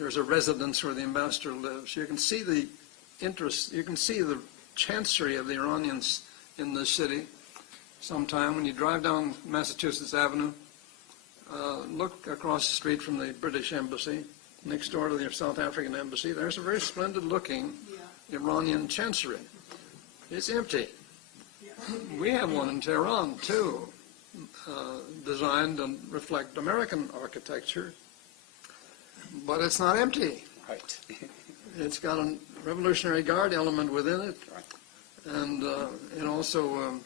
There's a residence where the ambassador lives. You can see the interest, you can see the chancery of the Iranians in this city. Sometime when you drive down Massachusetts Avenue, look across the street from the British Embassy, next door to the South African Embassy, there's a very splendid looking Iranian chancery. It's empty. We have one in Tehran too, designed and reflect American architecture, but it's not empty. Right. It's got a Revolutionary Guard element within it, and it also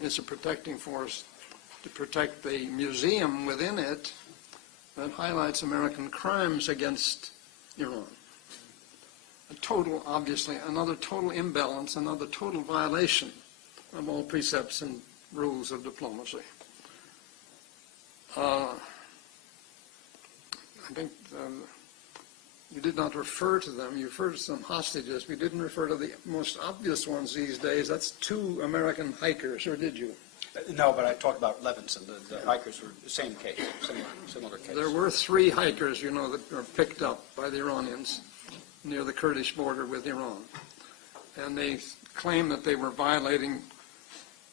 is a protecting force to protect the museum within it that highlights American crimes against Iran. A total, obviously, another total imbalance, another total violation of all precepts and rules of diplomacy. I think you did not refer to them. You referred to some hostages. We didn't refer to the most obvious ones these days. That's 2 American hikers, or did you? No, but I talked about Levinson. The hikers were the same case, similar case. There were 3 hikers, you know, that were picked up by the Iranians near the Kurdish border with Iran. And they claimed that they were violating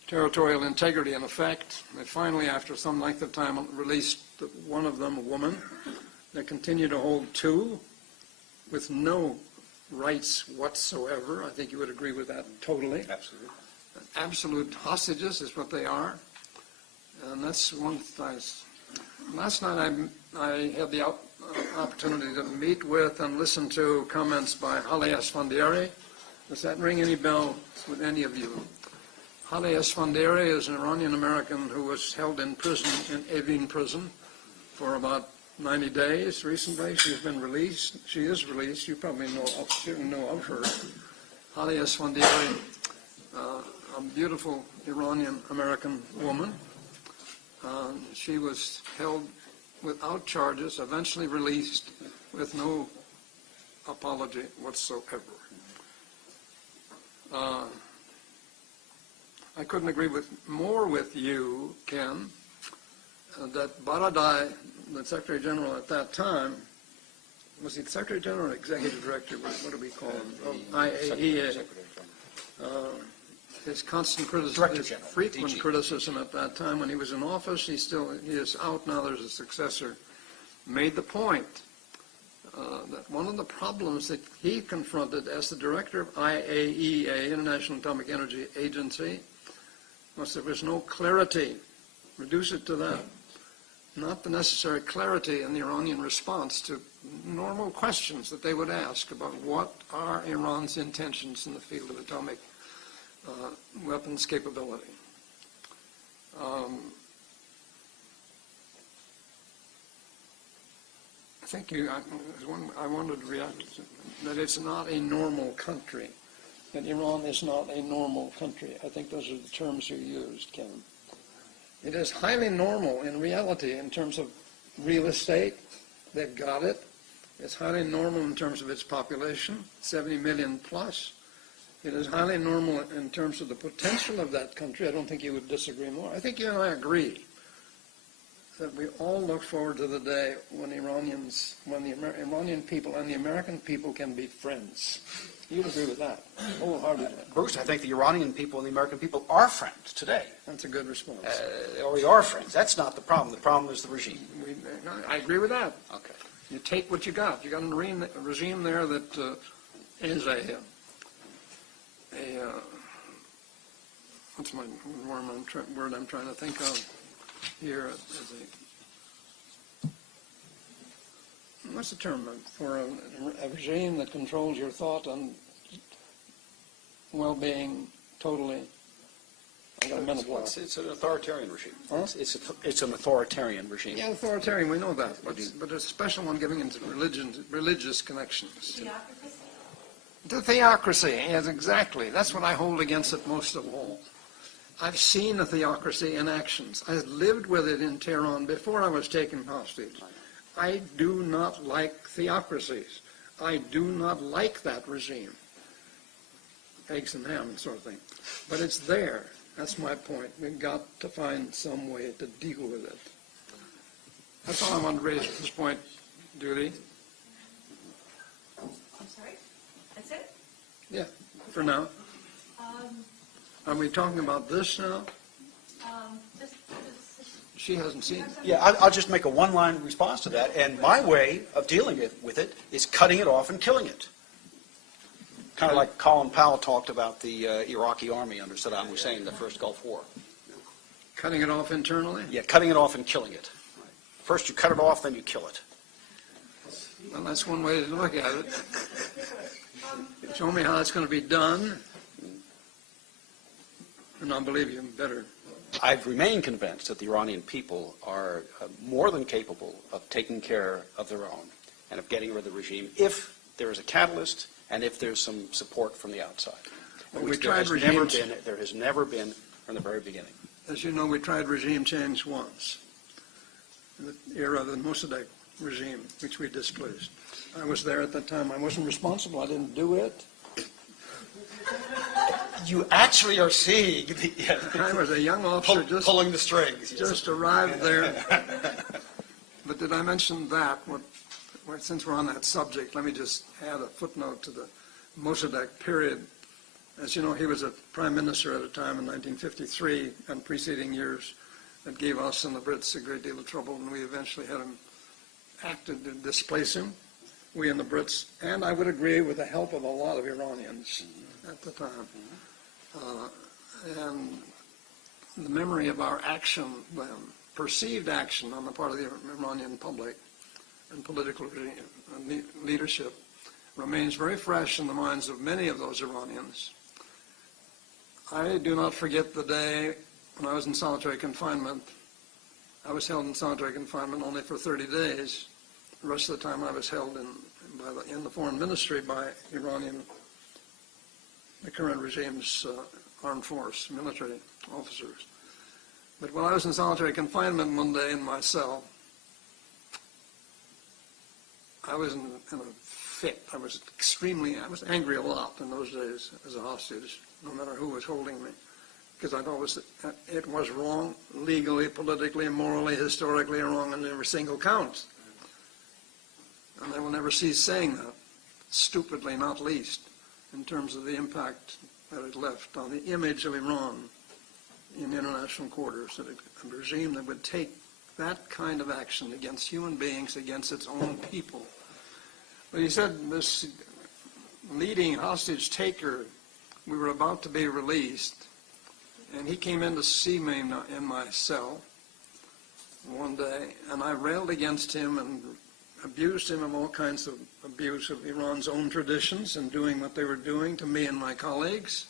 territorial integrity. In effect, they finally, after some length of time, released one of them, a woman. They continued to hold 2 with no rights whatsoever. I think you would agree with that totally. Absolutely. Absolute hostages is what they are. And that's one thing. Last night I had the opportunity to meet with and listen to comments by Haleh Esfandiary. Does that ring any bells with any of you? Haleh Esfandiary is an Iranian-American who was held in prison, in Evin prison, for about 90 days recently. She's been released. She is released. You probably know of her. Haleh Esfandiary, a beautiful Iranian-American woman. She was held without charges, eventually released with no apology whatsoever. I couldn't agree more with you, Ken, that Baradei, the Secretary General at that time, was he the Secretary General or Executive Director? What do we call him? IAEA. His constant criticism, his frequent criticism at that time when he was in office, he is out now, there's a successor, made the point that one of the problems that he confronted as the director of IAEA, International Atomic Energy Agency, was there was no clarity, reduce it to that, not the necessary clarity in the Iranian response to normal questions that they would ask about what are Iran's intentions in the field of atomic weapons capability. I think I wanted to react that it's not a normal country, that Iran is not a normal country. I think those are the terms you used, Ken. It is highly normal in reality in terms of real estate. They've got it. It's highly normal in terms of its population, 70 million plus. It is highly normal in terms of the potential of that country. I don't think you would disagree more. I think you and I agree that we all look forward to the day when the Iranian people and the American people can be friends. You'd agree with that, wholeheartedly. Bruce, I think the Iranian people and the American people are friends today. That's a good response. Or we are friends. That's not the problem. The problem is the regime. I agree with that. Okay. You take what you got. You got a regime there that is what's my word I'm trying to think of here as what's the term for a regime that controls your thought and well-being totally? I got a mental block. It's an authoritarian regime. Huh? It's an authoritarian regime. Yeah, authoritarian, we know that, but there's a special one giving into religious connections. Theocracy? The theocracy, yes, exactly. That's what I hold against it most of all. I've seen the theocracy in actions. I lived with it in Tehran before I was taken hostage. I do not like theocracies. I do not like that regime. Eggs and ham sort of thing. But it's there. That's my point. We've got to find some way to deal with it. That's all I wanted to raise at this point, Judy. I'm sorry? That's it? Yeah, for now. Are we talking about this now? This, She hasn't seen it. Yeah, I'll just make a one-line response to that, and my way of dealing with it is cutting it off and killing it. Kind of like Colin Powell talked about the Iraqi army under Saddam Hussein, the first Gulf War. Cutting it off internally? Yeah, cutting it off and killing it. First you cut it off, then you kill it. Well, that's one way to look at it. Show me how it's going to be done, and I'll believe you better. I've remained convinced that the Iranian people are more than capable of taking care of their own and of getting rid of the regime if there is a catalyst and if there's some support from the outside. Well, we Which tried there has never been from the very beginning. As you know, we tried regime change once, in the era of the Mossadegh regime, which we displaced. I was there at that time. I wasn't responsible. I didn't do it. You actually are seeing the I was a young officer pulling the strings. just arrived there. But did I mention that? Since we're on that subject, let me just add a footnote to the Mossadegh period. As you know, he was a prime minister at a time in 1953 and preceding years that gave us and the Brits a great deal of trouble, and we eventually had him acted to displace him, we and the Brits, and I would agree with the help of a lot of Iranians at the time. And the memory of our action then, perceived action on the part of the Iranian public and political leadership, remains very fresh in the minds of many of those Iranians. I do not forget the day when I was in solitary confinement. I was held in solitary confinement only for 30 days. The rest of the time I was held in the foreign ministry by the current regime's armed force, military officers. But when I was in solitary confinement one day in my cell, I was in a fit. I was angry a lot in those days as a hostage, no matter who was holding me, because I thought it was wrong, legally, politically, morally, historically wrong on every single count. And I will never cease saying that, stupidly not least, in terms of the impact that it left on the image of Iran in international quarters, that a regime that would take that kind of action against human beings, against its own people. But he said this leading hostage taker, we were about to be released, and he came in to see me in my cell one day, and I railed against him and abused him of all kinds of abuse of Iran's own traditions and doing what they were doing to me and my colleagues.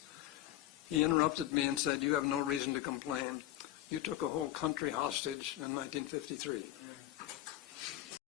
He interrupted me and said, "You have no reason to complain. You took a whole country hostage in 1953.